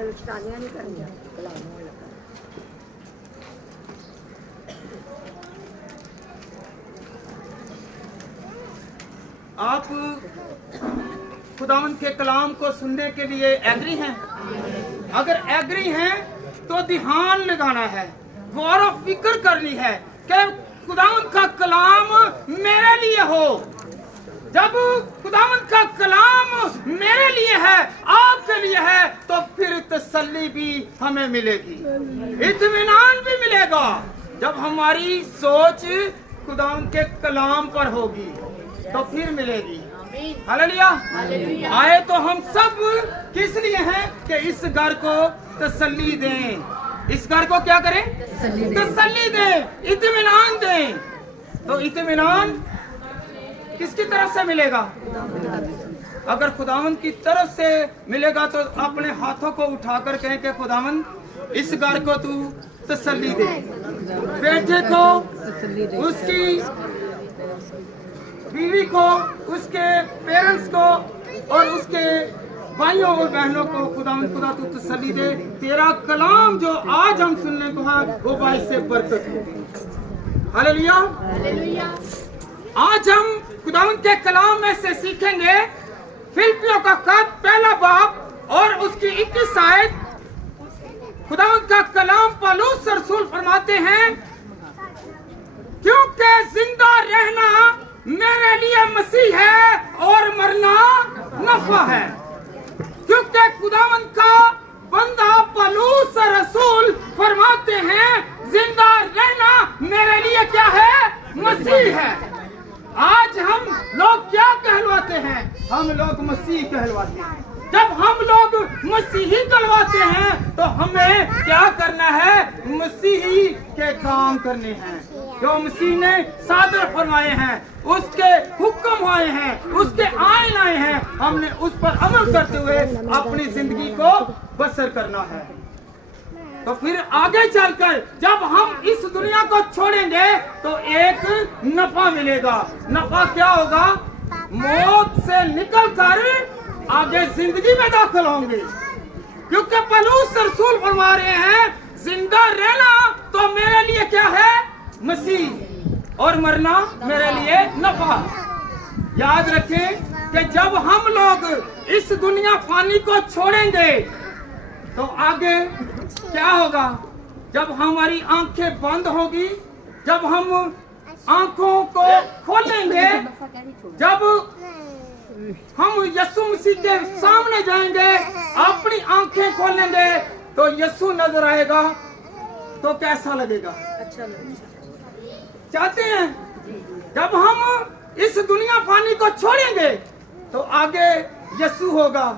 चलो तालियां नहीं करनी आप खुदावंद के कलाम को सुनने के लिए एग्री हैं? अगर एग्री हैं तो ध्यान लगाना है, गौर और फिक्र करनी है कि खुदावंद का कलाम मेरे लिए हो। जब खुदावंद का कलाम मेरे लिए है, आपके लिए है, तो फिर तसल्ली भी हमें मिलेगी, इत्मीनान भी मिलेगा। जब हमारी सोच खुदावंद के कलाम पर होगी तो फिर मिलेगी। हालेलुया। आए तो हम सब किस लिए हैं कि इस घर को तसल्ली दें। इस घर को क्या करें? तसल्ली दें, इत्मीनान दें। तो इत्मीनान किसकी तरफ से मिलेगा? अगर खुदावंद की तरफ से मिलेगा तो अपने हाथों को उठाकर कहें कि खुदावंद इस घर को तू तसल्ली दे, बेटे को, उसकी बीवी को, उसके पेरेंट्स को और उसके भाइयों और बहनों को खुदावंद खुदा तू तसल्ली दे। तेरा कलाम जो आज हम सुनने को है वो बाइस से बरकत होगी। हालेलुया। आज हम खुदावंद के कलाम में से सीखेंगे फिलिप्पियों का खत पहला बाब और उसकी 21 आयत। खुदावंद का कलाम पौलुस रसूल फरमाते हैं, क्योंकि जिंदा रहना मेरे लिए मसीह है और मरना नफा है। क्योंकि खुदावंद का बंदा पौलुस रसूल फरमाते हैं, जिंदा रहना मेरे लिए क्या है? मसीह है। आज हम लोग क्या कहलवाते हैं? हम लोग मसीह कहलवाते हैं। जब हम लोग मसीही कहलवाते हैं तो हमें क्या करना है? मसीही के काम करने हैं। जो मसीह ने सादर फरमाए हैं, उसके हुक्म आए हैं, उसके आयन आए हैं, हमने उस पर अमल करते हुए अपनी जिंदगी को बसर करना है। तो फिर आगे चलकर जब हम इस दुनिया को छोड़ेंगे तो एक नफा मिलेगा। नफा क्या होगा? मौत से निकलकर आगे जिंदगी में दाखिल होंगे। क्योंकि पौलुस रसूल फरमा रहे हैं, जिंदा रहना तो मेरे लिए क्या है? मसीह, और मरना मेरे लिए नफा। याद रखें कि जब हम लोग इस दुनिया फानी को छोड़ेंगे तो आगे क्या होगा? जब हमारी आंखें बंद होगी, जब हम आंखों को खोलेंगे, जब हम यीशु मसीह के सामने जाएंगे, अपनी आंखें खोलेंगे तो यीशु नजर आएगा तो कैसा लगेगा? अच्छा लगेगा। चाहते हैं जब हम इस दुनिया फानी को छोड़ेंगे तो आगे यीशु होगा,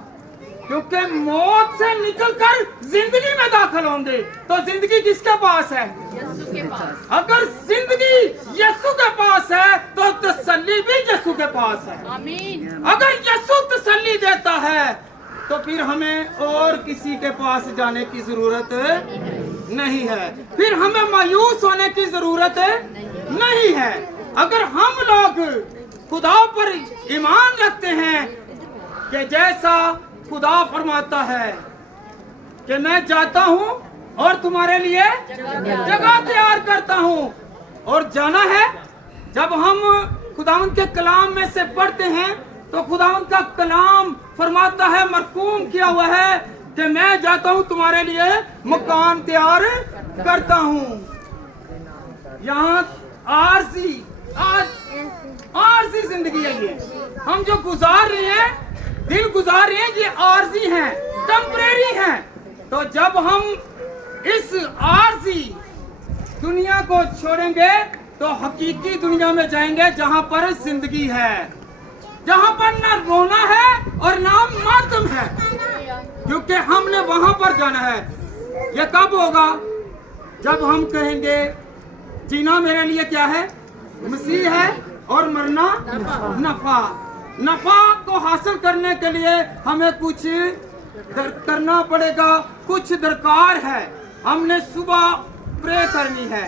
क्योंकि मौत से निकलकर जिंदगी में दाखिल होंगे। तो जिंदगी किसके पास है? यीशु के पास। अगर जिंदगी यीशु के पास है तो तसल्ली भी यीशु के पास है। आमीन। अगर यीशु तसल्ली देता है तो फिर हमें और किसी के पास जाने की जरूरत नहीं है, फिर हमें मायूस होने की जरूरत नहीं है। अगर हम लोग खुदा पर ईमान रखते हैं कि जैसा खुदा फरमाता है कि मैं जाता हूँ और तुम्हारे लिए जगह तैयार करता हूँ, और जाना है। जब हम खुदावंद के कलाम में से पढ़ते हैं तो खुदावंद का कलाम फरमाता है, मरकूम किया हुआ है कि मैं जाता हूँ तुम्हारे लिए मकान तैयार करता हूँ। यहाँ आरजी जिंदगी है, ये हम जो गुजार रहे हैं, दिन गुजार रहे हैं, ये आरजी हैं, टेम्परेरी हैं। तो जब हम इस आरजी दुनिया को छोड़ेंगे तो हकीकी दुनिया में जाएंगे, जहाँ पर जिंदगी है, जहाँ पर ना रोना है और ना मातम है, क्योंकि हमने वहां पर जाना है। ये कब होगा? जब हम कहेंगे जीना मेरे लिए क्या है? मसीह है, और मरना नफा। नफा को हासिल करने के लिए हमें कुछ करना पड़ेगा, कुछ दरकार है। हमने सुबह प्रे करनी है,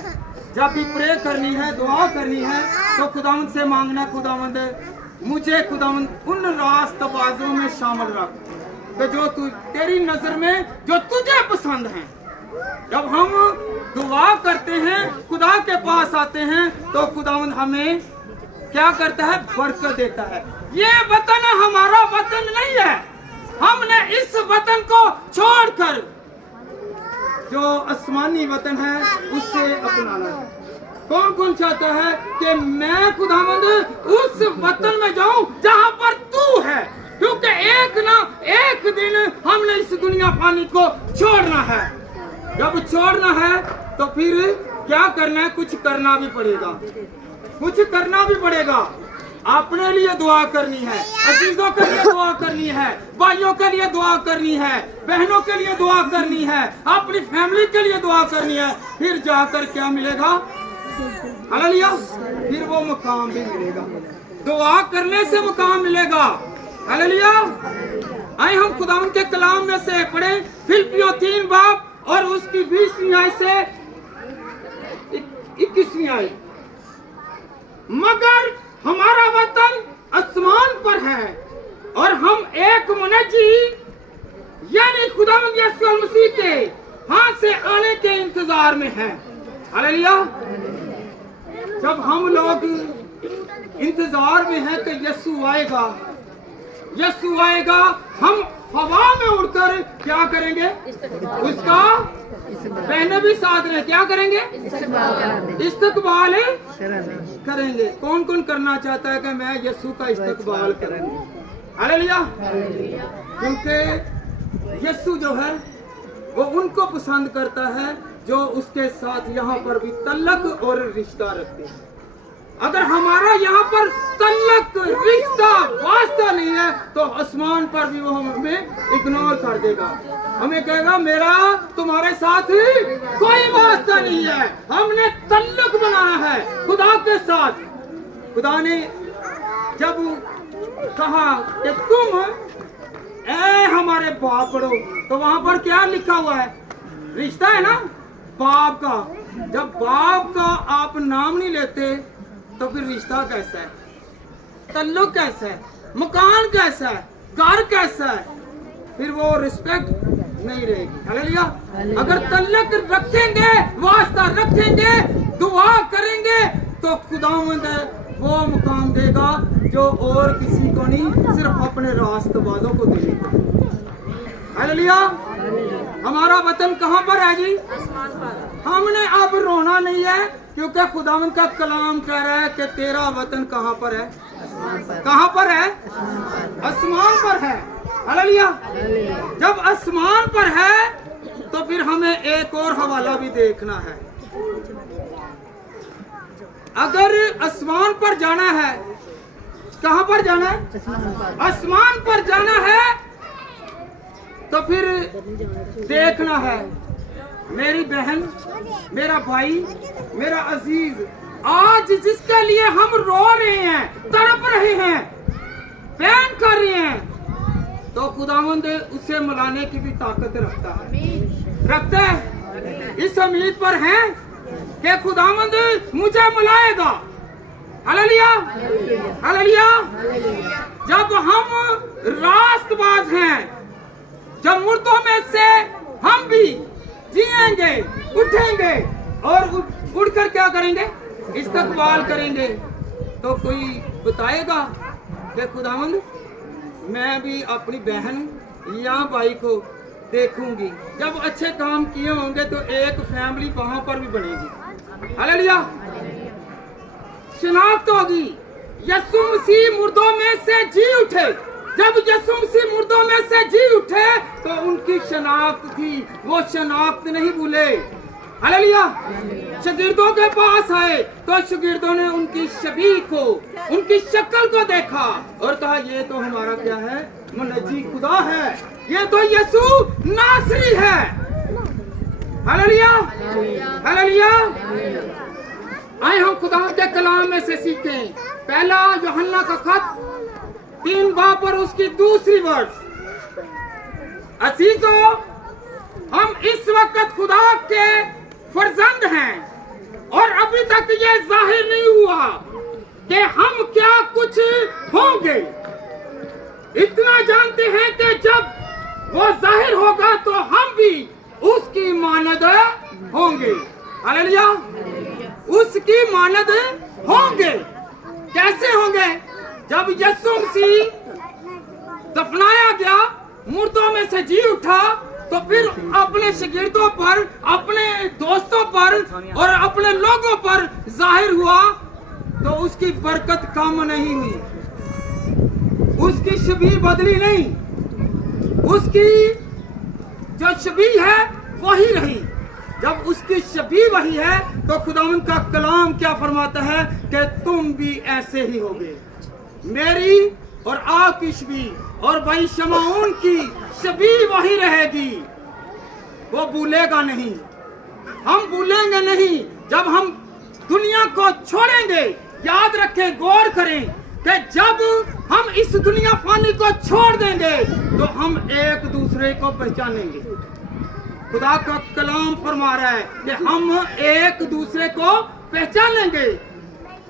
जब भी प्रे करनी है, दुआ करनी है, तो खुदावंद से मांगना, खुदावंद मुझे खुदावंद उन रास्तबाजों में शामिल रख कि जो तू तेरी नजर में जो तुझे पसंद है। जब हम दुआ करते हैं, खुदा के पास आते हैं, तो खुदावंद हमें क्या करता है? बरकत देता है। ये वतन हमारा वतन नहीं है, हमने इस वतन को छोड़कर जो आसमानी वतन है उससे अपनाना है। कौन कौन चाहता है कि मैं खुदावंद उस वतन में जाऊं जहां पर तू है, क्योंकि एक ना एक दिन हमने इस दुनिया फानी को छोड़ना है। जब छोड़ना है तो फिर क्या करना है? कुछ करना भी पड़ेगा, कुछ करना भी पड़ेगा। अपने लिए दुआ करनी है, अजीजों के लिए दुआ करनी है, भाइयों के लिए दुआ करनी है, बहनों के लिए दुआ करनी है, अपनी फैमिली के लिए दुआ करनी है। फिर जाकर क्या मिलेगा? हालेलुया, फिर वो मुकाम भी मिलेगा। दुआ करने से मुकाम मिलेगा। हालेलुया। आइए हम खुदावंद के कलाम में से पढ़े फिलिप्पियों 3 बाब और उसकी 20वीं आयत से 21वीं आयत। मगर हमारा वतन आसमान पर है और हम एक मुनज्जी यानी खुदावंद यीशु मसीह के हाथ से आने के इंतजार में हैं। हालेलुया। जब हम लोग इंतजार में हैं कि यीशु आएगा, यीशु आएगा, हम हवा में उड़कर क्या करेंगे? उसका बहने भी साथ में क्या करेंगे? इस्तकबाल करेंगे। कौन कौन करना चाहता है कि मैं यीशु का इस्तकबाल करूं? हालेलुया। क्योंकि यीशु जो है वो उनको पसंद करता है जो उसके साथ यहाँ पर भी तल्लक और रिश्ता रखते हैं। अगर हमारा यहाँ पर तल्लक रिश्ता वास्ता नहीं है तो आसमान पर भी वो हमें इग्नोर कर देगा, हमें कहेगा मेरा तुम्हारे साथ कोई वास्ता नहीं है। हमने तल्लक बनाना है खुदा के साथ। खुदा ने जब कहा कि तुम हमारे बाप पढ़ो, तो वहां पर क्या लिखा हुआ है? रिश्ता है ना बाप का। जब बाप का आप नाम नहीं लेते तो फिर रिश्ता कैसा है? तल्लुक कैसा है? मकान कैसा है? घर कैसा है? फिर वो रिस्पेक्ट नहीं रहेगी। हालेलुया। अगर तल्लुक रखेंगे, वास्ता रखेंगे, दुआ करेंगे तो खुदावंद वो मुकाम देगा जो और किसी को नहीं, सिर्फ अपने रास्त वालों को देगा। हालेलुया। हमारा वतन कहाँ पर है जी? हमने अब रोना नहीं है, क्योंकि खुदावंद का कलाम कह रहा है कि तेरा वतन कहाँ पर है? कहाँ पर है? आसमान पर है। हालेलुया। जब आसमान पर है तो फिर हमें एक और हवाला भी देखना है। अगर आसमान पर जाना है, कहाँ पर जाना है? आसमान पर जाना है तो फिर देखना है मेरी बहन, मेरा भाई, मेरा अजीज, आज जिसके लिए हम रो रहे हैं, तड़प रहे हैं, बैन कर रहे हैं, तो खुदावंद उसे मिलाने की भी ताकत रखता है। इस उम्मीद पर है कि खुदावंद मुझे मिलाएगा। हालेलुया। हालेलुया। जब हम रास्तबाज हैं, जब मुर्दों में से हम भी जिएंगे, उठेंगे और उड़कर क्या करेंगे? इस्तकबाल करेंगे, तो कोई बताएगा कि खुदावंद मैं भी अपनी बहन या भाई को देखूंगी। जब अच्छे काम किए होंगे तो एक फैमिली वहां पर भी बनेगी। हालेलुया। शिनाख्त होगी। यीशु मसीह मुर्दों में से जी उठे। जब यीशु मसीह मुर्दों में से जी उठे तो उनकी शनाख्त थी, वो शनाख्त नहीं भूले। हालेलुया। शागिर्दों के पास आए तो शागिर्दों ने उनकी शबीह को, उनकी शक्ल को देखा और कहा ये तो हमारा क्या है? मुनज्जी खुदा है, ये तो यीशु नासरी है। हालेलुया। हालेलुया। आए हम खुदा के कलाम में से सीखें। पहला यूहन्ना का खत 3 बाब और उसकी दूसरी वर्ष। अजीजों, हम इस वक्त खुदा के फर्जंद हैं और अभी तक ये जाहिर नहीं हुआ कि हम क्या कुछ होंगे। इतना जानते हैं कि जब वो जाहिर होगा तो हम भी उसकी मानद होंगे। हालेलुया, उसकी मानद होंगे। कैसे होंगे? जब यीशु मसीह दफनाया गया, मुर्दों में से जी उठा, तो फिर अपने शागिर्दों पर, अपने दोस्तों पर और अपने लोगों पर जाहिर हुआ, तो उसकी बरकत कम नहीं हुई, उसकी शबीह बदली नहीं, उसकी जो शबीह है वही रही। जब उसकी शबीह वही है तो खुदावंद का कलाम क्या फरमाता है कि तुम भी ऐसे ही होगे। मेरी और आपकी शबीह और भाई शमाउन की शबीह वही रहेगी, वो भूलेगा नहीं, हम भूलेंगे नहीं। जब हम दुनिया को छोड़ेंगे, याद रखें, गौर करें कि जब हम इस दुनिया फानी को छोड़ देंगे तो हम एक दूसरे को पहचानेंगे। खुदा का कलाम फरमा रहा है कि हम एक दूसरे को पहचानेंगे।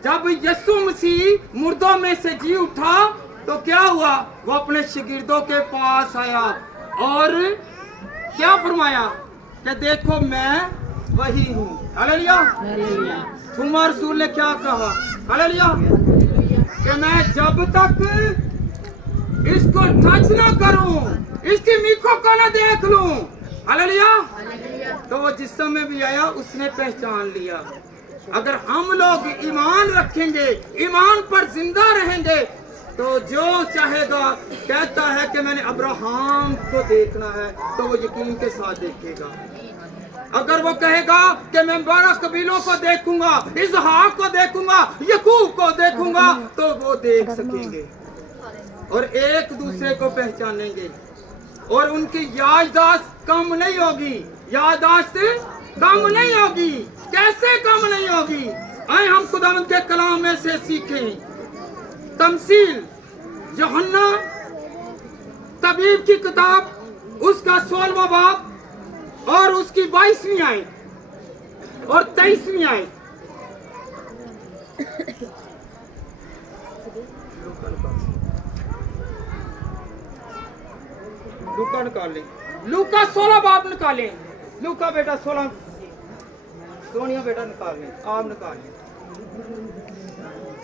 जब यीशु मसीह मुर्दों में से जी उठा तो क्या हुआ? वो अपने शागिर्दों के पास आया और क्या फरमाया कि देखो मैं वही हूँ। हालेलुया। थोमा रसूल ने क्या कहा? हालेलुया, कि मैं जब तक इसको टच ना करूं, इसकी मीखों को ना देख लूं। हालेलुया। तो वो जिस समय भी आया उसने पहचान लिया। अगर हम लोग ईमान रखेंगे, ईमान पर जिंदा रहेंगे, तो जो चाहेगा, कहता है कि मैंने अब्राहम को देखना है, तो वो यकीन के साथ देखेगा। अगर वो कहेगा कि मैं 12 कबीलों को देखूंगा, इसहाक को देखूंगा, यकूब को देखूंगा, तो वो देख सकेंगे और एक दूसरे को पहचानेंगे और उनकी याददाश्त कम नहीं होगी। याददाश्त कम नहीं होगी। कैसे कम नहीं होगी? आए हम खुदावंद के कलाम में से सीखें। तमसील यूहन्ना तबीब की किताब, उसका 16वां बाब और उसकी 22वीं आयत और 23वीं आयत। लूका निकालें, लूका 16 बाब निकालें। लूका बेटा 16, सोनिया बेटा निकाल लें, आप निकाल लें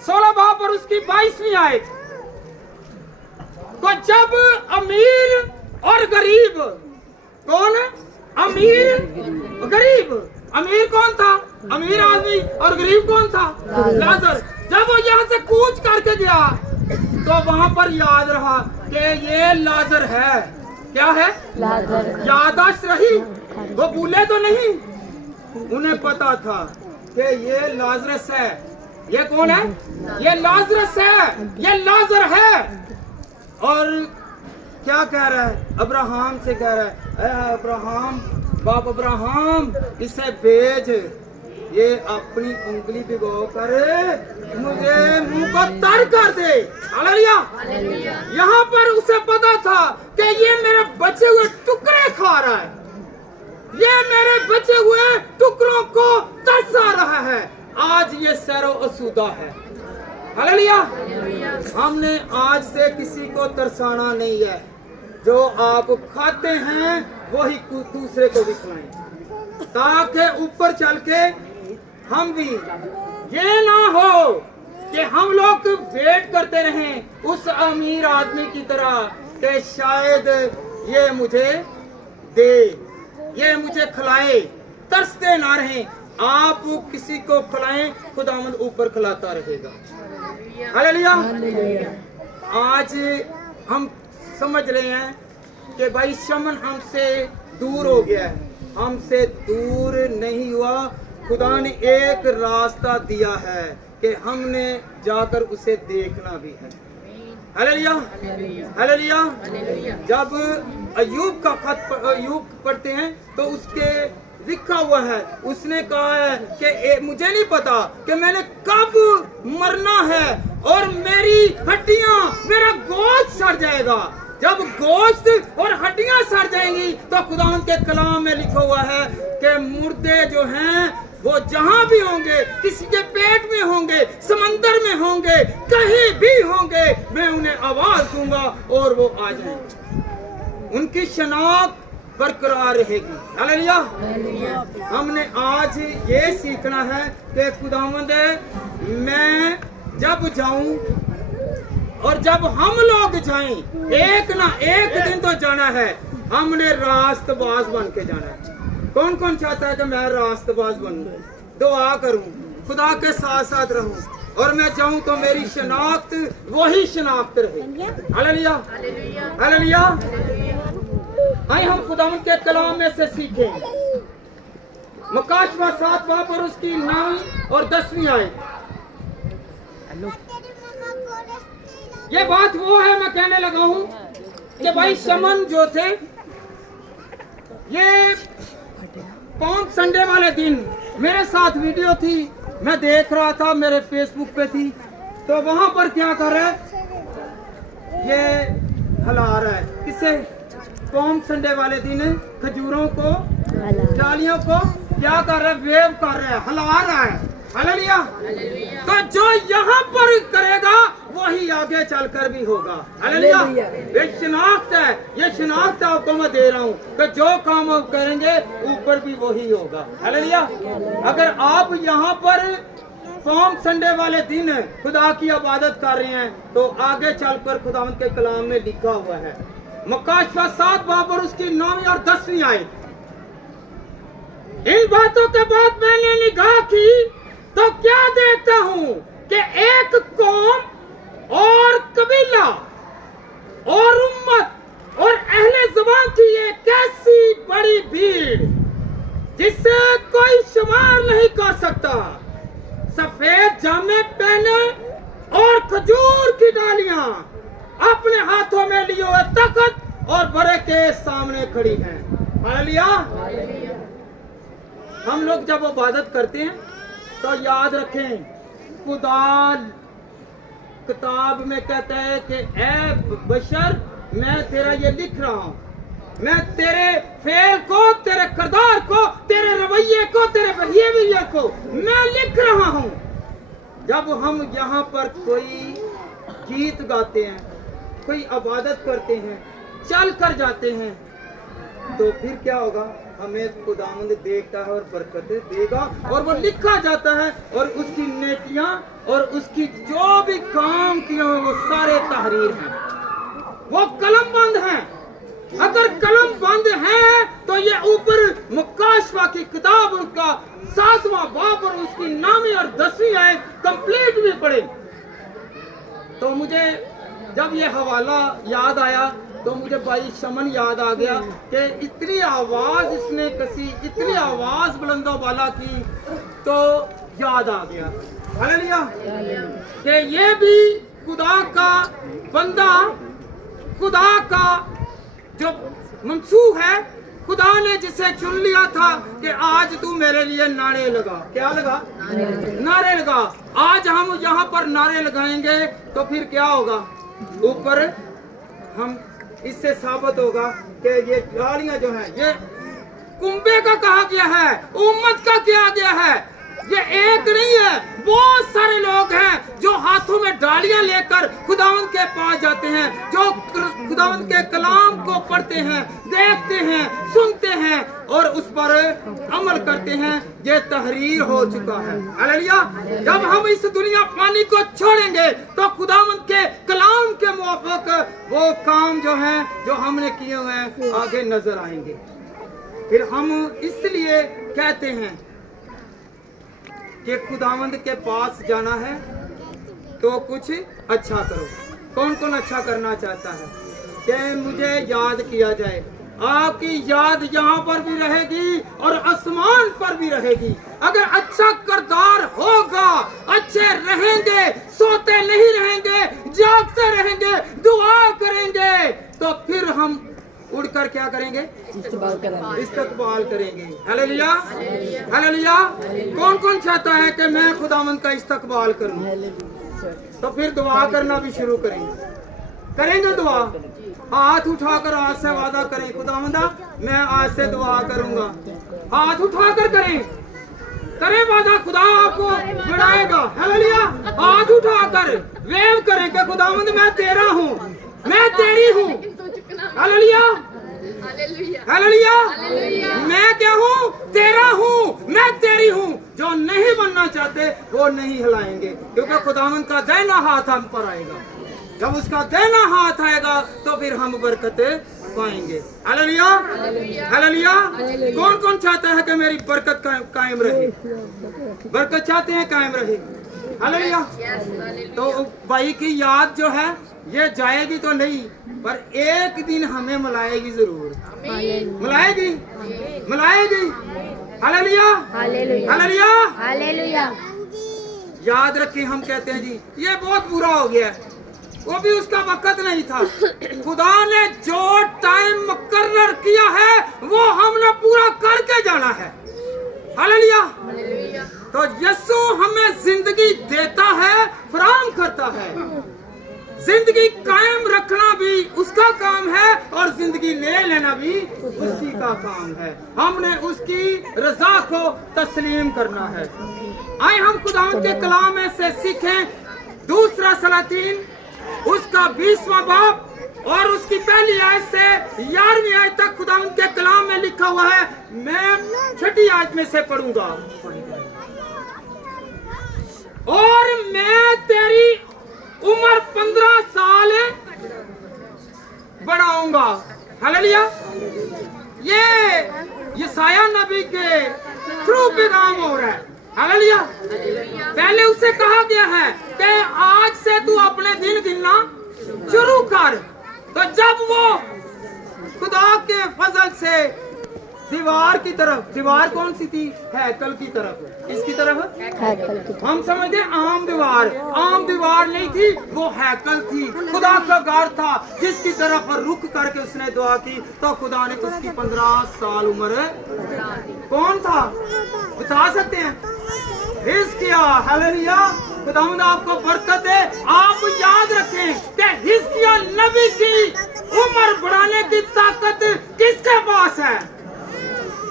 16 बाब और उसकी 22वीं आयत। तो जब अमीर और गरीब, कौन? अमीर गरीब। अमीर कौन था? अमीर आदमी। और गरीब कौन था? लाजर। जब वो यहाँ से कूच करके गया तो वहां पर याद रहा कि ये लाजर है। क्या है? लाजर। याददाश्त रही, वो भूले तो नहीं। उन्हें पता था कि ये लाजरस है। ये कौन है? ये लाजरस है, ये लाजर है। और क्या कह रहा है? अब्राहम से कह रहा है, ऐ अब्राहम, बाप अब्राहम, इसे भेज, ये अपनी उंगली भिगो कर मुझे मुंह को तर कर दे। हालेलुया। यहाँ पर उसे पता था कि ये मेरे बचे हुए टुकड़े खा रहा है, ये मेरे बचे हुए टुकड़ों को तरसा रहा है। आज ये सैरो असूदा है। हालेलुया। हमने आज से किसी को तरसाना नहीं है। जो आप खाते हैं वही दूसरे को भी खिलाएं, ताकि ऊपर चल के हम भी, ये ना हो कि हम लोग वेट करते रहें उस अमीर आदमी की तरह कि शायद ये मुझे दे, ये मुझे खिलाए। तरसते ना रहें। आप किसी को खिलाएं, खुदावंद ऊपर खिलाता रहेगा। हालेलुया। आज हम समझ रहे हैं कि भाई शमन हमसे दूर हो गया है। हमसे दूर नहीं हुआ। खुदा ने एक रास्ता दिया है कि हमने जाकर उसे देखना भी है। हालेलुया। हालेलुया। जब अय्यूब का खत अय्यूब पढ़ते हैं तो उसके लिखा हुआ है, उसने कहा है कि मुझे नहीं पता कि मैंने कब मरना है और मेरी हड्डियां, मेरा गोश्त सड़ जाएगा। जब गोश्त और हड्डियां सड़ जाएंगी तो खुदावंद के कलाम में लिखा हुआ है कि मुर्दे जो हैं वो जहां भी होंगे, किसी के पेट में होंगे, समंदर में होंगे, कहीं भी होंगे, मैं उन्हें आवाज दूंगा और वो आ जाएंगे। उनकी शनाख्त बरकरार रहेगी। हालेलुया। हमने आज ये सीखना है कि खुदावंद मैं जब जाऊं और जब हम लोग जाएं, एक ना एक दिन तो जाना है, हमने रास्तबाज बन के जाना है। कौन कौन चाहता है कि मैं रास्तबाज बनूं, दुआ करूं, खुदा के साथ साथ रहूं और मैं जाऊं तो मेरी शनाख्त वही शनाख्त रहे। Hallelujah hallelujah. आइए हम खुदावंद के कलाम में से सीखें। मकाशवा 7 बाब और उसकी 9वीं और 10वीं आयत। ये बात वो है, मैं कहने लगा हूं कि भाई शमन जो थे, ये पाम संडे वाले दिन मेरे साथ वीडियो थी, मैं देख रहा था, मेरे फेसबुक पे थी, तो वहां पर क्या कर रहा है, ये हिला रहा है, किसे? पाम संडे वाले दिन खजूरों को, डालियों को क्या कर रहा है, वेव कर रहा है, हिला रहा है। हालेलुया। तो जो यहाँ पर करेगा वही आगे चलकर भी होगा। हालेलुया। ये शनाख्त है, ये शनाख्त आपको मैं दे रहा हूँ कि जो काम आप करेंगे ऊपर भी वही होगा। हालेलुया। अगर आप यहाँ पर पाम संडे वाले दिन खुदा की इबादत कर रहे हैं तो आगे चलकर खुदावंद के कलाम में लिखा हुआ है, मकाशवा 7 बाब और उसकी 9वीं और 10वीं आयत। इन बातों के बाद मैंने निगाह की तो क्या देखता हूं कि एक कौम और कबीला और उम्मत और अहले ज़बान की एक ऐसी बड़ी भीड़ जिससे कोई शुमार नहीं कर सकता, सफेद जामे पहने और खजूर की डालियां अपने हाथों में लिए हुए तख्त और बड़े के सामने खड़ी हैं। हालेलुया। हम लोग जब इबादत करते हैं तो याद रखें, खुदा किताब में कहता है कि ए बशर, मैं तेरा ये लिख रहा हूं, मैं तेरे फेल को, तेरे किरदार को, तेरे रवैये को, तेरे बिहेवियर को मैं लिख रहा हूं। जब हम यहाँ पर कोई गीत गाते हैं, कोई इबादत करते हैं, चल कर जाते हैं, तो फिर क्या होगा, हमें खुदावंद देखता है और बरकत देगा और वो लिखा जाता है और उसकी नेकियां और उसकी जो भी काम किए हैं वो सारे तहरीर हैं, वो कलम बंद हैं। अगर कलम बंद है तो ये ऊपर मुकाशवा की किताब का 7वां बाब और उसकी 9वीं और 10वीं आयत कंप्लीट भी पढ़े। तो मुझे जब ये हवाला याद आया तो मुझे भाई शमन याद आ गया कि इतनी आवाज इसने कसी, इतनी आवाज बुलंदो वाला की, तो याद आ गया। हालेलुया। कि ये भी खुदा का बंदा, खुदा का जो मंसूख है, खुदा ने जिसे चुन लिया था कि आज तू मेरे लिए नारे लगा। क्या लगा? नारे लगा। आज हम यहाँ पर नारे लगाएंगे तो फिर क्या होगा, ऊपर हम इससे साबित होगा कि ये डालियां जो हैं ये कुंबे का कहा गया है, उम्मत का किया गया है। ये एक नहीं है, बहुत सारे लोग हैं जो हाथों में डालियां लेकर खुदावंद के पास जाते हैं, जो खुदावंद के कलाम को पढ़ते हैं, देखते हैं, सुनते हैं और उस पर अमल करते हैं। ये तहरीर हो चुका है। हालेलुया। जब हम इस दुनिया पानी को छोड़ेंगे तो खुदावंद के कलाम के मुवाफिक वो काम जो हैं, जो हमने किए हुए हैं, आगे नजर आएंगे। फिर हम इसलिए कहते हैं कि खुदावंद के पास जाना है तो कुछ अच्छा करो। कौन कौन अच्छा करना चाहता है कि मुझे याद किया जाए? आपकी याद यहाँ पर भी रहेगी और आसमान पर भी रहेगी। अगर अच्छा किरदार होगा, अच्छे रहेंगे, सोते नहीं रहेंगे, जागते रहेंगे, दुआ करेंगे, तो फिर हम उड़कर क्या करेंगे? इस्तकबाल करेंगे। Hallelujah hallelujah. कौन कौन चाहता है कि मैं खुदावंद का इस्तकबाल करूं? तो फिर दुआ करना भी शुरू करेंगे दुआ। हाथ उठाकर आज से वादा करें, खुदावंदा मैं आज से दुआ करूंगा। हाथ उठाकर करें वादा, खुदा आपको बढ़ाएगा। हालेलुया। हाथ उठाकर वेव करें कि खुदावंद मैं तेरा हूँ, मैं तेरी हूँ। हालेलुया। हालेलुया। मैं क्या हूँ? तेरा हूँ, मैं तेरी हूँ। जो नहीं बनना चाहते वो नहीं हिलाएंगे, क्योंकि खुदावंद का दाहिना हाथ हम पर आएगा। जब उसका दाहिना हाथ आएगा तो फिर हम बरकतें पाएंगे। Hallelujah, hallelujah. कौन कौन चाहता है कि मेरी बरकत कायम रहे? बरकत चाहते हैं कायम रहे? हालेलुया। तो भाई की याद जो है ये जाएगी तो नहीं, पर एक दिन हमें मिलाएगी जरूर। मिलाएगी, मिलाएगी। Hallelujah, hallelujah, hallelujah. याद रखें, हम कहते हैं जी ये बहुत बुरा हो गया, वो भी उसका वक्त नहीं था। खुदा ने जो टाइम मुकर्रर किया है वो हमने पूरा करके जाना है। हालेलुया। तो यीशु हमें जिंदगी देता है, फराहम करता है। जिंदगी कायम रखना भी उसका काम है और जिंदगी ले लेना भी उसी का काम है। हमने उसकी रजा को तस्लीम करना है। आए हम खुदावंद के कलाम में से सीखें। दूसरा सलातीन उसका 20वां बाब और उसकी पहली आयत से 11वीं आयत तक खुदावंद के कलाम में लिखा हुआ है। मैं छठी आयत में से पढ़ूंगा। और मैं तेरी उम्र 15 साल बढ़ाऊंगा। हालेलुया। ये यशायाह नबी के थ्रू पैगाम हो रहा है। हालेलुया। पहले उसे कहा गया है कि आज से तू अपने दिन गिनना शुरू कर। तो जब वो खुदा के फजल से दीवार की तरफ, दीवार कौन सी थी? हैकल की तरफ। किसकी तरफ? हम समझते आम दीवार, आम दीवार नहीं थी, वो हैकल थी। खुदा का घर था जिसकी तरफ रुक करके उसने दुआ की तो खुदा ने उसकी 15 साल उम्र कौन था बता सकते हैं? हिजकिया। हालेलुया। खुदावंद आपको बरकत दे। आप याद रखें कि हिजकिया नबी की उम्र बढ़ाने की ताकत किसके पास है?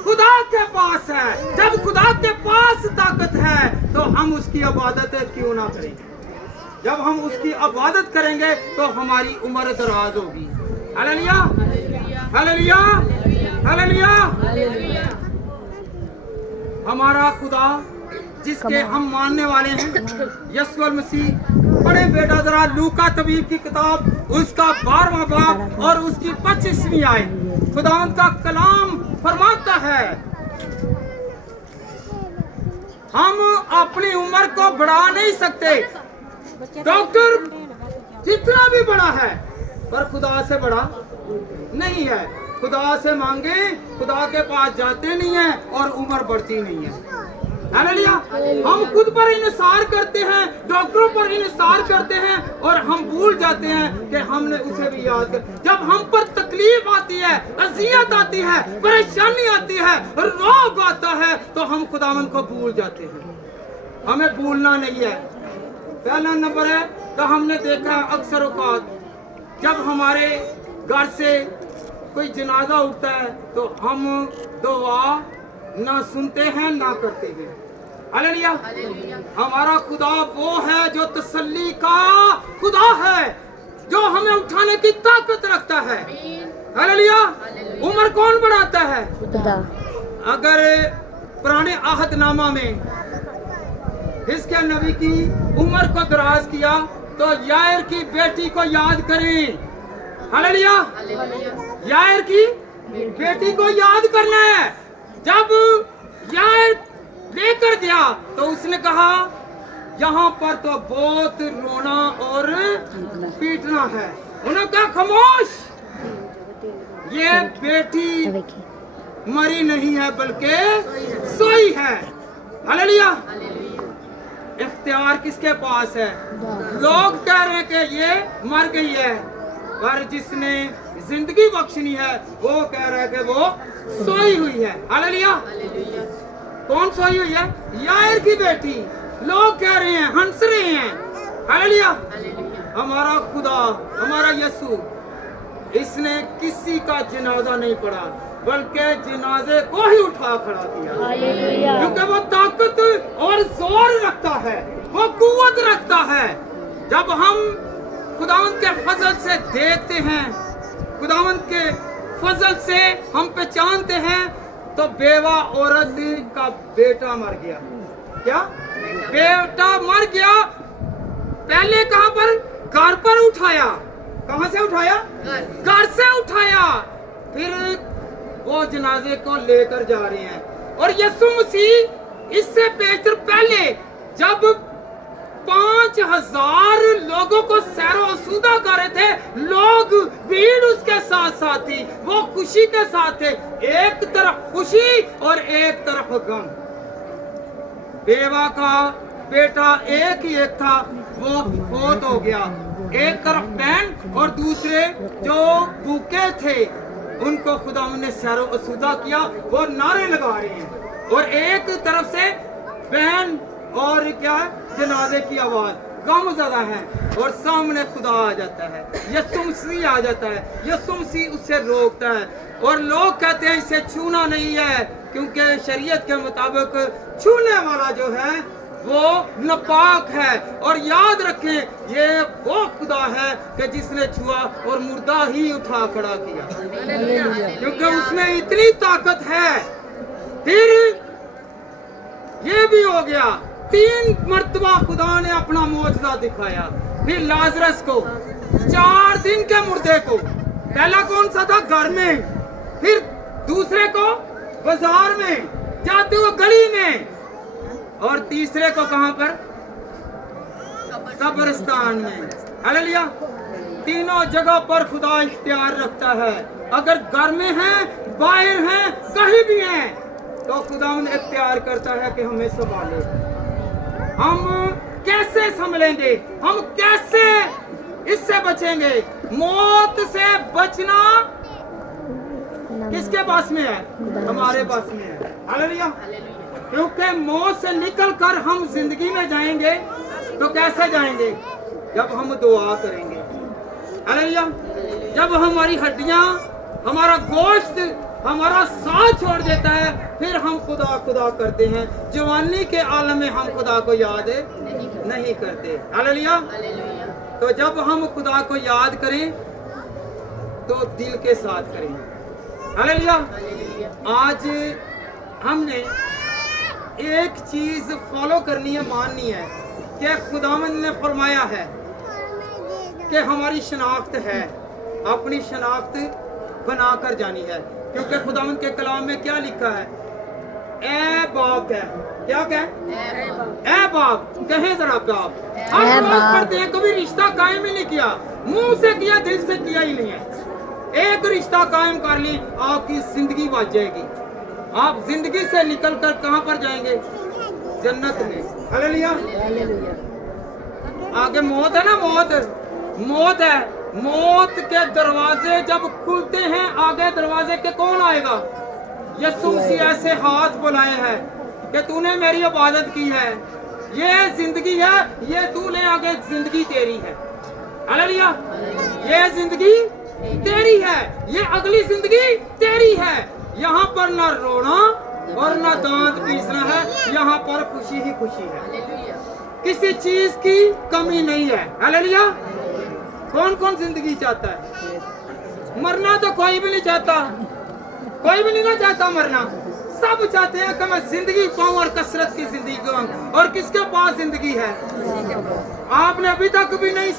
खुदा के पास है। जब खुदा के पास ताकत है तो हम उसकी इबादत क्यों ना करें? जब हम उसकी इबादत करेंगे तो हमारी उम्र दराज होगी। Hallelujah, hallelujah, hallelujah. हमारा खुदा जिसके हम मानने वाले हैं यीशु मसीह। बड़े बेटा जरा लूका तबीब की किताब उसका 12वां बाब और उसकी 25वीं आयत खुदावंद का कलाम फरमाता है, हम अपनी उम्र को बढ़ा नहीं सकते। डॉक्टर जितना भी बड़ा है पर खुदा से बड़ा नहीं है। खुदा से मांगे, खुदा के पास जाते नहीं है और उम्र बढ़ती नहीं है। हालेलुया। हम खुद पर इन्सार करते हैं, डॉक्टरों पर इन्सार करते हैं और हम भूल जाते हैं कि हमने उसे भी याद कर। जब हम पर तकलीफ आती है, अज़ियत आती है, परेशानी आती है, रोग आता है तो हम खुदावंद को भूल जाते हैं। हमें भूलना नहीं है। पहला नंबर है तो हमने देखा अक्सर औकात जब हमारे घर से कोई जनाजा उठता है तो हम दुआ ना सुनते हैं ना करते हैं। हालेलुया। हमारा खुदा वो है जो तसल्ली का खुदा है, जो हमें उठाने की ताकत रखता है। हालेलुया। उम्र कौन बढ़ाता है? खुदा। अगर पुराने अहदनामा में हिजकिय्याह नबी की उम्र को दराज किया तो यायर की बेटी को याद करें। हालेलुया। यायर की बेटी को याद करना है। जब यायर लेकर गया तो उसने कहा यहाँ पर तो बहुत रोना और पीटना है। उन्होंने कहा खामोश, ये बेटी मरी नहीं है बल्कि सोई है। हालेलुया। इख्तियार किसके पास है? लोग कह रहे हैं कि ये मर गई है, पर जिसने जिंदगी बख्शनी है वो कह रहा है कि वो सोई हुई है। हालेलुया। कौन सोई हुई है? यायर की बेटी। लोग कह रहे हैं, हंस रहे हैं। हालेलुया। हमारा खुदा, हमारा यीशु, इसने किसी का जनाजा नहीं पढ़ा बल्कि जनाजे को ही उठा खड़ा किया, क्योंकि वो ताकत और जोर रखता है, वो कुव्वत रखता है। जब हम खुदावंद के फजल से देखते हैं, खुदावंद के फजल से हम पहचानते हैं तो बेवा औरत का बेटा मर गया। क्या बेटा मर गया? पहले कहां पर? घर पर उठाया। कहां से उठाया? घर से उठाया। फिर वो जनाजे को लेकर जा रहे हैं। और यीशु मसीह इससे बेहतर पहले जब 5000 लोगों को सैरो आसूदा कर रहे थे, लोग भीड़ उसके साथ साथ थी, वो खुशी के साथ थे। एक तरफ खुशी और एक तरफ गम। बेवा का बेटा एक ही एक था, वो फौत हो गया। एक तरफ बहन और दूसरे जो भूखे थे उनको खुदा ने सैरो आसूदा किया, वो नारे लगा रहे हैं। और एक तरफ से बहन और क्या जनाजे की आवाज, गम ज़्यादा है। और सामने खुदा आ जाता है, यीशु मसीह आ जाता है। यीशु मसीह उससे रोकता है और लोग कहते हैं इसे छूना नहीं है, क्योंकि शरीयत के मुताबिक छूने वाला जो है वो नापाक है। और याद रखें ये वो खुदा है कि जिसने छुआ और मुर्दा ही उठा खड़ा किया, क्योंकि उसमें इतनी ताकत है। फिर ये भी हो गया, 3 मर्तबा खुदा ने अपना मौजज़ा दिखाया। फिर लाजरस को, 4 दिन के मुर्दे को, पहला कौन सा था? घर में। फिर दूसरे को बाजार में, जाते हुए गली में, और तीसरे को कहां पर? कब्रिस्तान में। हालेलुया। तीनों जगह पर खुदा इख्तियार रखता है। अगर घर में है, बाहर है, कहीं भी है, तो खुदा इख्तियार करता है कि हमें संभाले। हम कैसे संभलेंगे? हम कैसे इससे बचेंगे? मौत से बचना किसके पास में है? हमारे पास में है। हालेलुया। क्योंकि मौत से निकलकर हम जिंदगी में जाएंगे तो कैसे जाएंगे? जब हम दुआ करेंगे। हालेलुया। जब हमारी हड्डियां, हमारा गोश्त हमारा साथ छोड़ देता है, फिर हम खुदा खुदा करते हैं। जवानी के आलम में हम खुदा को याद नहीं करते। हालेलुया। तो जब हम खुदा को याद करें तो दिल के साथ करें। हालेलुया। आज हमने एक चीज फॉलो करनी है, माननी है कि खुदावंद ने फरमाया है कि हमारी शनाख्त है, अपनी शनाख्त बनाकर जानी है। क्योंकि खुदावंद के कलाम में क्या लिखा है? ए बाप है। क्या कहे? ए बाप। कहे जरा बाप। हम बात करते हैं, कभी रिश्ता कायम ही नहीं किया, मुंह से किया, दिल से किया ही नहीं है। एक रिश्ता कायम कर ली, आपकी जिंदगी बच जाएगी। आप जिंदगी से निकलकर कहां पर जाएंगे? जन्नत में। हालेलुया। आगे मौत है ना, मौत है। मौत के दरवाजे जब खुलते हैं, आगे दरवाजे के कौन आएगा? यीशु मसीह ऐसे हाथ बुलाए हैं कि तूने मेरी इबादत की है, ये जिंदगी है, ये तूने आगे जिंदगी तेरी है। हालेलुया। ये जिंदगी तेरी है, ये अगली जिंदगी तेरी है। यहाँ पर ना रोना और ना दांत पीसना है, यहाँ पर खुशी ही खुशी है। किसी चीज की कमी नहीं है। हालेलुया। कौन कौन जिंदगी चाहता है? मरना तो कोई भी नहीं चाहता, कोई भी नहीं ना चाहता मरना। सब चाहते हैं कि मैं जिंदगी पाऊं और कसरत की जिंदगी पाऊं। और किसके पास जिंदगी है? आपने अभी तक भी नहीं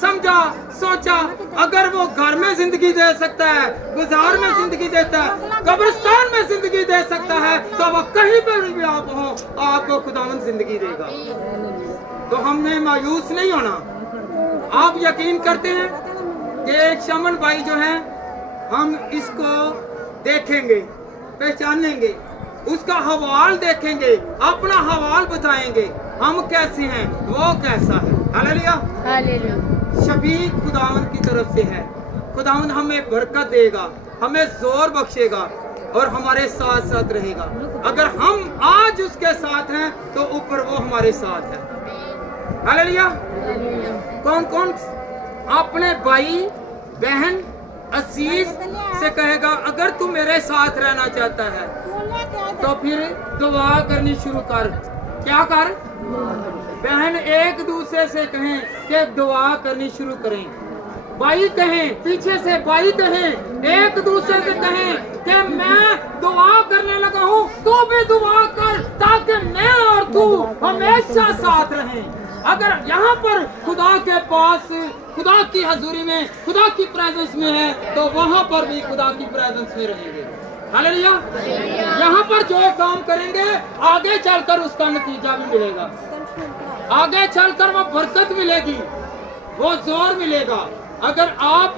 समझा, सोचा। अगर वो घर में जिंदगी दे सकता है, बाजार में जिंदगी देता है, कब्रिस्तान में जिंदगी दे सकता है, तो वो कहीं पर भी आप हो, आपको खुदावंद जिंदगी देगा। तो हमने मायूस नहीं होना। आप यकीन करते हैं कि एक शमन भाई जो है, हम इसको देखेंगे, पहचानेंगे, उसका हवाल देखेंगे, अपना हवाल बताएंगे, हम कैसे हैं, वो कैसा है। हालेलुया। शबीह खुदावंद की तरफ से है। खुदावंद हमें बरकत देगा, हमें जोर बख्शेगा और हमारे साथ साथ रहेगा। अगर हम आज उसके साथ हैं तो ऊपर वो हमारे साथ है। हालेलुया। कौन कौन अपने भाई बहन असीज से कहेगा, अगर तू मेरे साथ रहना चाहता है तो फिर दुआ करनी शुरू कर। क्या कर? बहन एक दूसरे से कहें कि दुआ करनी शुरू करें। भाई कहें, पीछे से भाई कहें, एक दूसरे से कहें कि मैं दुआ करने लगा हूँ, तू भी दुआ कर ताकि मैं और तू हमेशा साथ रहें। अगर यहाँ पर खुदा के पास, खुदा की हजूरी में, खुदा की प्रेजेंस में है, तो वहाँ पर भी खुदा की प्रेजेंस में रहेंगे। हालेलुया। यहाँ पर जो काम करेंगे आगे चलकर उसका नतीजा भी मिलेगा, आगे चलकर वो बरकत मिलेगी, वो जोर मिलेगा। अगर आप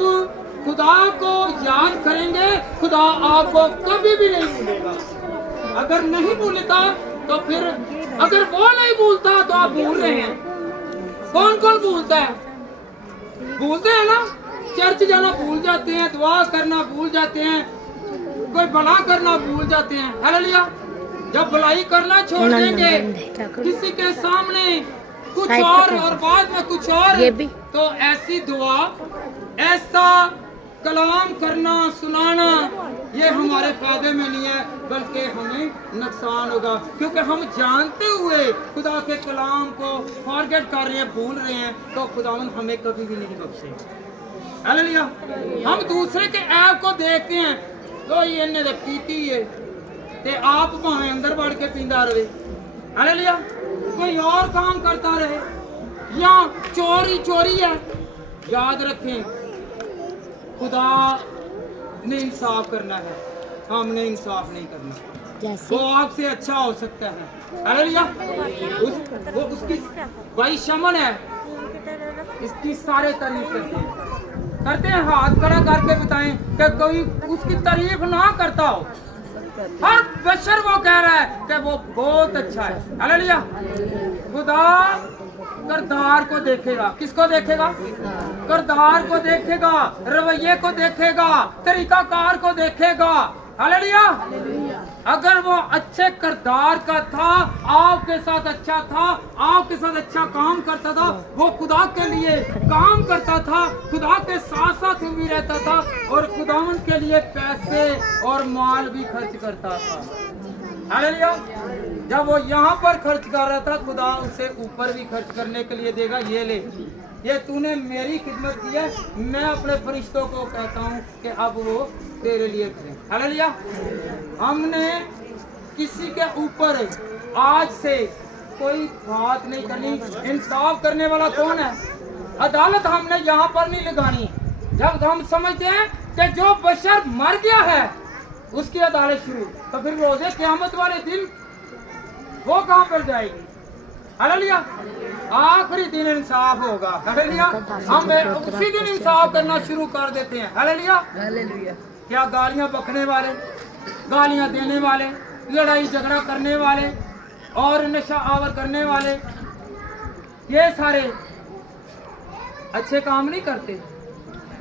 खुदा को याद करेंगे, खुदा आपको कभी भी नहीं भूलेगा। अगर नहीं भूलता तो फिर, अगर वो नहीं भूलता तो आप भूल रहे हैं। कौन कौन भूलता है? भूलते हैं ना, चर्च जाना भूल जाते हैं, दुआ करना भूल जाते हैं, कोई भला करना भूल जाते हैं। हालेलुया। जब भलाई करना छोड़ देंगे, किसी के सामने कुछ और बाद में कुछ और, तो ऐसी दुआ, ऐसा कलाम करना, सुनाना, ये हमारे फायदे में नहीं है, बल्कि हमें नुकसान होगा। क्योंकि हम जानते हुए खुदा के कलाम को फॉरगेट कर रहे हैं, भूल रहे हैं, तो खुदावंद हमें कभी भी नहीं बख्शेगा। हालेलुया। हम दूसरे के ऐप को देखते हैं, तो ये ने पीती है, ते आप भावे अंदर बढ़ के पींदा रहे। हालेलुया। कोई और काम करता रहे, या चोरी चोरी है। याद रखें, खुदा ने इंसाफ करना है, हमने इंसाफ नहीं करना। वो आपसे अच्छा हो सकता है। हालेलुया। वो उसकी भाई शमन है, इसकी सारे तारीफ करते हैं, हाथ खड़ा करके बताएं कि कोई उसकी तारीफ ना करता हो। हर बशर वो कह रहा है कि वो बहुत अच्छा है। हालेलुया। खुदा करदार को देखेगा। किसको देखेगा? करदार को देखेगा, रवैये को देखेगा, तरीकाकार को देखेगा। हालेलुया। अगर वो अच्छे करदार का था, आपके साथ अच्छा था, आपके साथ अच्छा काम करता था, वो खुदा के लिए काम करता था, खुदा के साथ साथ भी रहता था, और खुदावंद के लिए पैसे और माल भी खर्च करता था। हालेलुया। जब वो यहाँ पर खर्च कर रहा था, खुदा उसे ऊपर भी खर्च करने के लिए देगा। ये ले, ये तूने मेरी खिदमत की है, मैं अपने फरिश्तों को कहता हूँ कि अब वो तेरे लिए करें। हालेलुया। हमने किसी के ऊपर आज से कोई बात नहीं करनी। इंसाफ करने वाला कौन है? अदालत हमने यहाँ पर नहीं लगानी। जब हम समझते हैं कि जो बशर मर गया है उसकी अदालत शुरू, तो फिर रोजे क़यामत वाले दिन वो कहाँ पर जाएगी? हालेलुया। आखिरी दिन इंसाफ होगा। हालेलुया। हम उसी दिन इंसाफ करना शुरू कर देते हैं। हालेलुया। क्या गालियां बकने वाले, गालियां देने वाले, लड़ाई झगड़ा करने वाले और नशा आवर करने वाले, ये सारे अच्छे काम नहीं करते?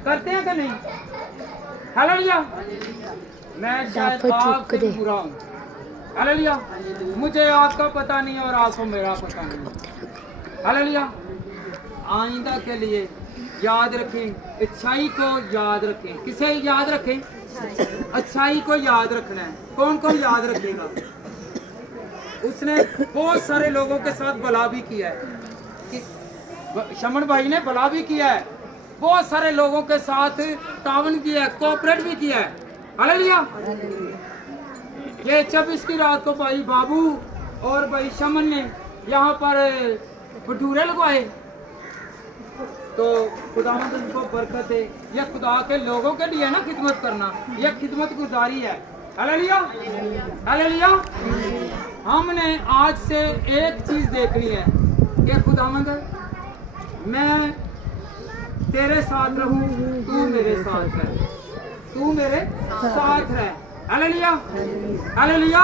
करते हैं कि नहीं? हालेलुया। मैं शायद आपसे बुरा हूँ। हालेलुया। मुझे आपका पता नहीं और आपको मेरा पता नहीं। हालेलुया। आइंदा के लिए याद रखें, अच्छाई को याद रखें। किसे याद रखें? अच्छाई को याद रखना है। कौन कौन याद रखेगा? उसने बहुत सारे लोगों के साथ भला भी किया है। शमन भाई ने भला भी किया है, बहुत सारे लोगों के साथ तावन किया है, कोऑपरेट भी किया है। हालेलुया। ये 26 की रात को भाई बाबू और भाई शमन ने यहाँ पर भटूरे लगवाए, तो खुदावंद उनको बरकत है। यह खुदा के लोगों के लिए ना खिदमत करना, यह खिदमत गुजारी है। हालेलुया। हालेलुया। हमने आज से एक चीज देखनी है कि खुदावंद, मैं तेरे साथ रहूं, तू मेरे साथ रह, तू मेरे साथ रह। हालेलुया। हालेलुया।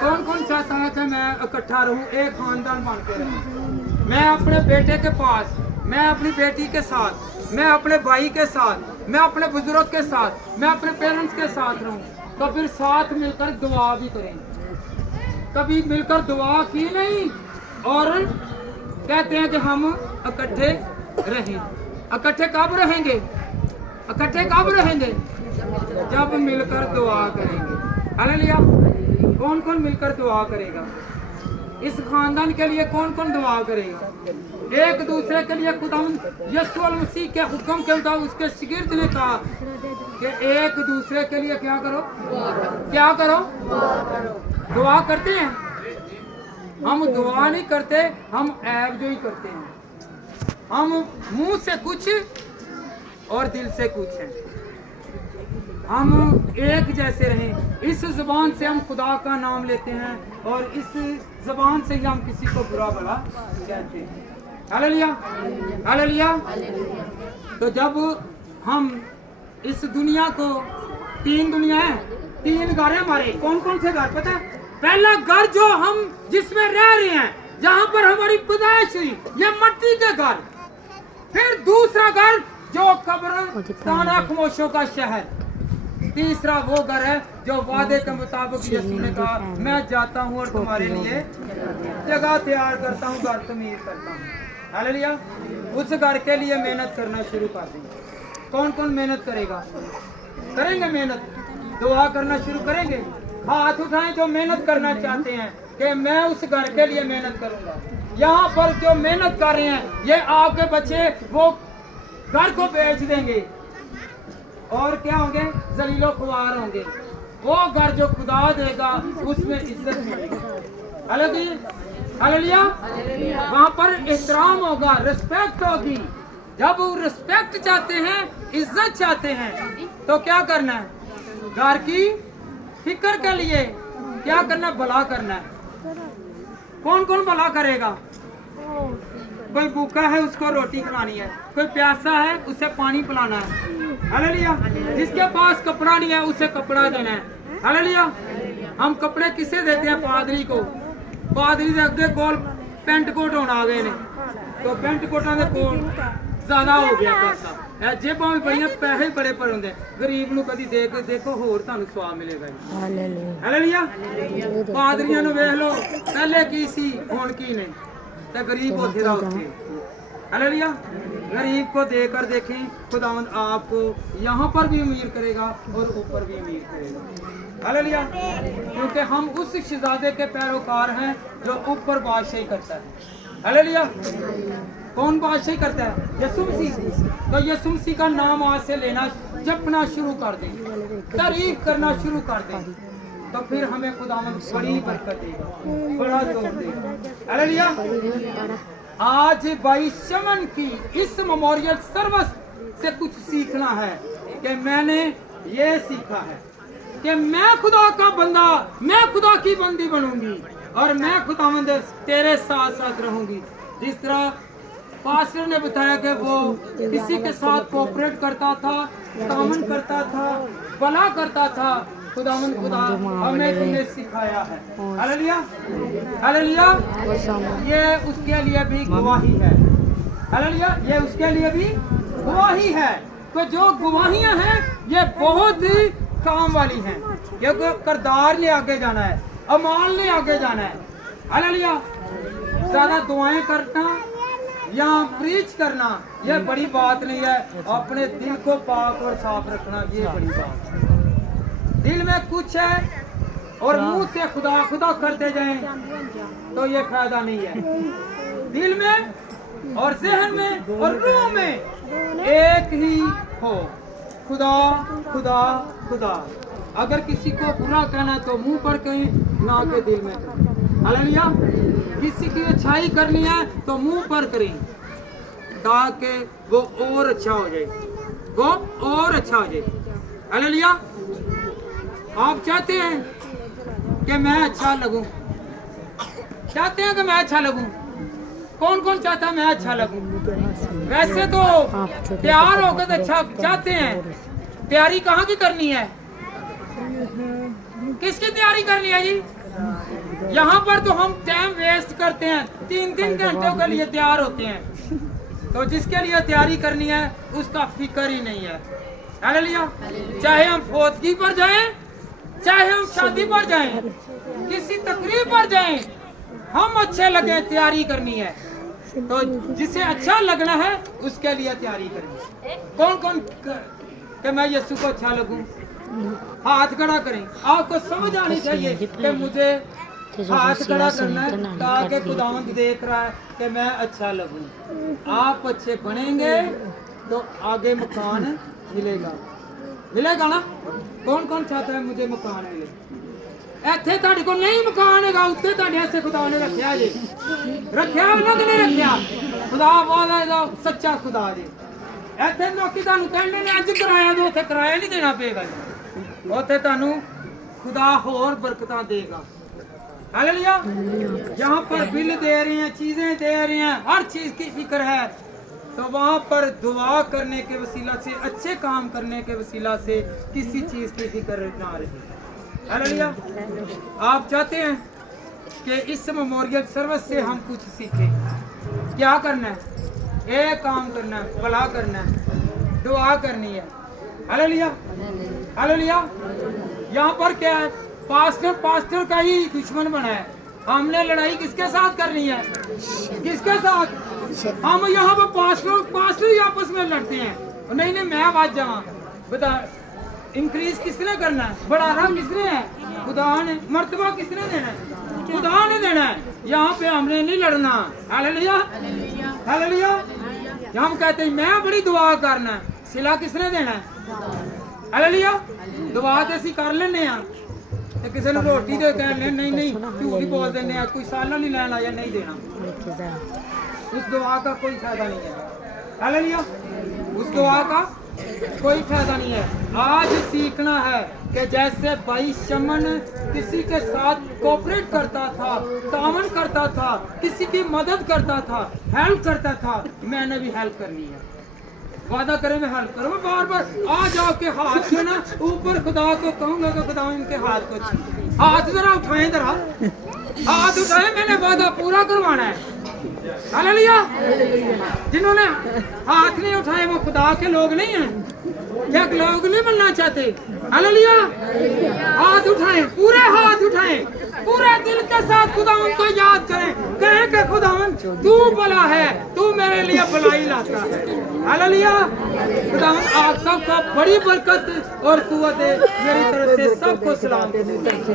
कौन कौन चाहता है कि मैं इकट्ठा रहूं, एक खानदान बन के रहूं? मैं अपने बेटे के पास, मैं अपनी बेटी के साथ, मैं अपने भाई के साथ, मैं अपने बुजुर्ग के साथ, मैं अपने पेरेंट्स के साथ रहूं, तो फिर साथ मिलकर दुआ भी करेंगे। कभी मिलकर दुआ की नहीं और कहते हैं कि हम इकट्ठे रहें। इकट्ठे कब रहेंगे? इकट्ठे कब रहेंगे? जब मिलकर दुआ करेंगे। हालेलुया। कौन कौन मिलकर दुआ करेगा? इस खानदान के लिए कौन कौन दुआ करेगा? एक दूसरे के लिए खुदावंद यीशु मसीह के हुक्म के मुताबिक उसके शागिर्द ने कहा कि एक दूसरे के लिए क्या करो? क्या करो? दुआ करते हैं। हम दुआ नहीं करते, हम ऐब जो ही करते हैं। हम मुंह से कुछ और दिल से कुछ हैं। हम एक जैसे रहें। इस जुबान से हम खुदा का नाम लेते हैं और इस जुबान से ही हम किसी को बुरा भला कहते हैं। Hallelujah, hallelujah. तो जब हम इस दुनिया को, तीन दुनिया है, तीन घर है हमारे। कौन कौन से घर पता है? पहला घर जो हम जिसमें रह रहे हैं, जहाँ पर हमारी पैदाइश हुई, ये मिट्टी के घर। फिर दूसरा घर जो कब्रिस्तान है, खामोशों का शहर। तीसरा वो घर है जो वादे के मुताबिक यीशु ने कहा, मैं जाता हूँ और तुम्हारे लिए जगह तैयार करता हूँ, घर तमीर करता हूँ। हालेलुया। उस घर के लिए मेहनत करना शुरू कर देंगे। कौन कौन मेहनत करेगा? करेंगे मेहनत, दुआ करना शुरू करेंगे। हाथ उठाएं जो मेहनत करना चाहते हैं कि मैं उस घर के लिए मेहनत करूंगा। यहाँ पर जो मेहनत कर रहे हैं, ये आपके बच्चे वो घर को बेच देंगे और क्या होंगे? जलीलो खुआर होंगे। वो घर जो खुदा देगा उसमें इज्जत मिलेगी। हालेलुया। वहाँ पर एहतराम होगा, रिस्पेक्ट होगी। जब वो रिस्पेक्ट चाहते हैं, इज्जत चाहते हैं, तो क्या करना है? घर की फिक्र के लिए क्या करना? भला करना है। कौन कौन भला करेगा? कोई भूखा है उसको रोटी खिलानी है, कोई प्यासा है उसे पानी पिलाना है। हालेलुया। जिसके पास कपड़ा नहीं है उसे कपड़ा देना है। हालेलुया। हम कपड़े किसे देते हैं? पादरी को। पादरी के अगे कोल पेंट कोट होना आ गए ने, तो पेंट कोटा के कोल ज्यादा हो गया पैसा। जेबां भी बड़ियां, पैसे बड़े पर होंगे। गरीब नूं कदी देखो होर तुहानूं स्वाद मिलेगा। हालेलुया। पादरियां नूं वेख लो, पहले की सी हुण की ने, ते गरीब उत्थे दा उत्थे। हालेलुया। गरीब को देकर देखें, खुदावंद आपको यहाँ पर भी अमीर करेगा और ऊपर भी अमीर करेगा। हालेलुया। क्योंकि हम उस शहजादे के पैरोकार हैं जो ऊपर बादशाही करता है। हालेलुया। कौन बादशाही करता है? यीशु मसीह। तो यीशु मसीह का नाम आज से लेना, जपना शुरू कर दें, तारीफ करना शुरू कर दें, तो फिर हमें खुदावंद बड़ी बरकत देगा, बड़ा जोर देगा। हालेलुया। आज भाई शमन की इस मेमोरियल सर्विस से कुछ सीखना है कि मैंने ये सीखा है कि मैं खुदा का बंदा, मैं खुदा की बंदी बनूंगी और मैं खुदावंद तेरे साथ साथ रहूंगी। जिस तरह पास्टर ने बताया कि वो किसी के साथ कोऑपरेट करता था, तामन करता था, भला करता था, खुदावंद खुदा हमें तुम्हें सिखाया है। Hallelujah, hallelujah. ये उसके लिए भी गवाही है। हालेलुया। ये उसके लिए भी गवाही है। तो जो गवाहियां हैं ये बहुत ही काम वाली हैं, क्योंकि करदार ने आगे जाना है, अमाल ने आगे जाना है। हालेलुया। ज्यादा दुआएं करना या प्रीच करना ये बड़ी बात नहीं है। अपने दिल को पाक और साफ रखना ये बड़ी बात है। दिल में कुछ है और मुंह से खुदा खुदा करते जाएं तो ये फायदा नहीं है। दिल में और जहन में और रूह में एक ही हो, खुदा खुदा खुदा। अगर किसी को बुरा कहना तो मुंह पर कहें, ना के दिल में कहें। हालेलुया। किसी की अच्छाई करनी है तो मुंह पर करें, ताकि वो और अच्छा हो जाए, वो और अच्छा हो जाए। हालेलुया। आप चाहते हैं कि मैं अच्छा लगूं, चाहते हैं कि मैं अच्छा लगूं? कौन कौन चाहता है मैं अच्छा लगूं? वैसे तो तैयार होकर तो अच्छा चाहते हैं। तैयारी कहाँ की करनी है? किसकी तैयारी करनी है जी? यहाँ पर तो हम टाइम वेस्ट करते हैं, 3-3 घंटों के लिए तैयार होते हैं। तो जिसके लिए तैयारी करनी है उसका फिक्र ही नहीं है। हालेलुया। चाहे हम फौतगी पर जाएं, चाहे हम शादी पर जाएं, किसी तकरीब पर जाएं, हम अच्छे लगे, तैयारी करनी है। तो जिसे अच्छा लगना है उसके लिए तैयारी करनी है। कौन कौन कि मैं यीशु को अच्छा लगूं? हाथ खड़ा करें। आपको समझ आनी चाहिए कि मुझे हाथ खड़ा करना है ताकि खुदावंद देख रहा है कि मैं अच्छा लगूं। आप अच्छे बनेंगे तो आगे मकान मिलेगा, मिलेगा ना? कौन कौन चाहता है मुझे मकान मिले? ਇੱਥੇ ਤੁਹਾਡੇ ਕੋਲ ਨਹੀਂ ਮਕਾਨ ਹੈਗਾ, ਉੱਤੇ ਤੁਹਾਡੇ ਵਾਸਤੇ ਖੁਦਾ ਨੇ ਰੱਖਿਆ ਜੀ, ਰੱਖਿਆ ਉਹਨਾਂ ਕਿ ਨਹੀਂ ਰੱਖਿਆ? ਖੁਦਾ ਬਹੁਤ ਹੈ ਸੱਚਾ ਖੁਦਾ ਜੀ। ਇੱਥੇ ਲੋਕੀ ਤੁਹਾਨੂੰ ਕਹਿੰਦੇ ਨੇ ਅੱਜ ਕਿਰਾਇਆ ਦਿਓ, ਉੱਥੇ ਕਿਰਾਇਆ ਨਹੀਂ ਦੇਣਾ ਪਏਗਾ ਜੀ, ਉੱਥੇ ਤੁਹਾਨੂੰ खुदा और बरकतां देगा। हालेलुया। जहाँ पर बिल दे रहे हैं, चीजें दे रहे हैं, हर चीज की फिक्र है, तो वहाँ पर दुआ करने के वसीला से, अच्छे काम करने के वसीला से किसी चीज की फिक्र ना रहे। हालेलुया। आप चाहते हैं कि इस मेमोरियल सर्विस से हम कुछ सीखें? क्या करना है? एक काम करना है, भला करना है, दुआ करनी है। Hallelujah, hallelujah. यहाँ पर क्या है? पास्टर का ही दुश्मन बना है। हमने लड़ाई किसके साथ करनी है? किसके साथ? हम यहाँ पर पास्टर ही आपस में लड़ते हैं। नहीं नहीं, मैं बात जाऊँ बता, इंक्रीज किसने करना है? बढ़ाना किसने है? खुदा ने। मर्तबा किसने देना है? खुदा ने देना है। यहाँ पे हमने नहीं लड़ना। Hallelujah, hallelujah. हम कहते हैं मैं बड़ी दुआ करना है, सिला किसने देना है? हालेलुया। दुआ तो ਅਸੀਂ ਕਰ ਲੈਨੇ ਆ, ਤੇ ਕਿਸੇ ਨੂੰ ਰੋਟੀ ਦੇ ਕੇ ਨਹੀਂ ਨਹੀਂ ਝੂਠ ਹੀ ਬੋਲ ਦਿੰਦੇ ਆ, ਕੋਈ ਸਾਲਾ नहीं ਲੈਣ ਆਇਆ नहीं देना, उस दुआ का कोई फायदा नहीं है। हालेलुया। उस दुआ का कोई फायदा नहीं है। आज सीखना है कि जैसे भाई शमन किसी के साथ कोऑपरेट करता था, तामन करता था, किसी की मदद करता था, हेल्प करता था, मैंने भी हेल्प करनी है। वादा करे मैं हेल्प करूँ। मैं बार बार आ जाओ के हाथ में ना ऊपर खुदा को कहूँगा कि खुदा इनके हाथ को छू। हाथ जरा उठाएं, जरा हाथ उठाएं, मैंने वादा पूरा करवाना है। हालेलुया। जिन्होंने हाथ नहीं उठाए वो खुदा के लोग नहीं हैं, क्या लोग नहीं बनना चाहते? हालेलुया। हाथ उठाएं, पूरे हाथ उठाएं, पूरे दिल के साथ खुदावन को याद करें, कहें कि खुदावन तू भला है, तू मेरे लिए भलाई लाता है। हालेलुया। खुदावन आप सबको बड़ी बरकत और कुव्वत दे। मेरी तरफ से सबको सलाम।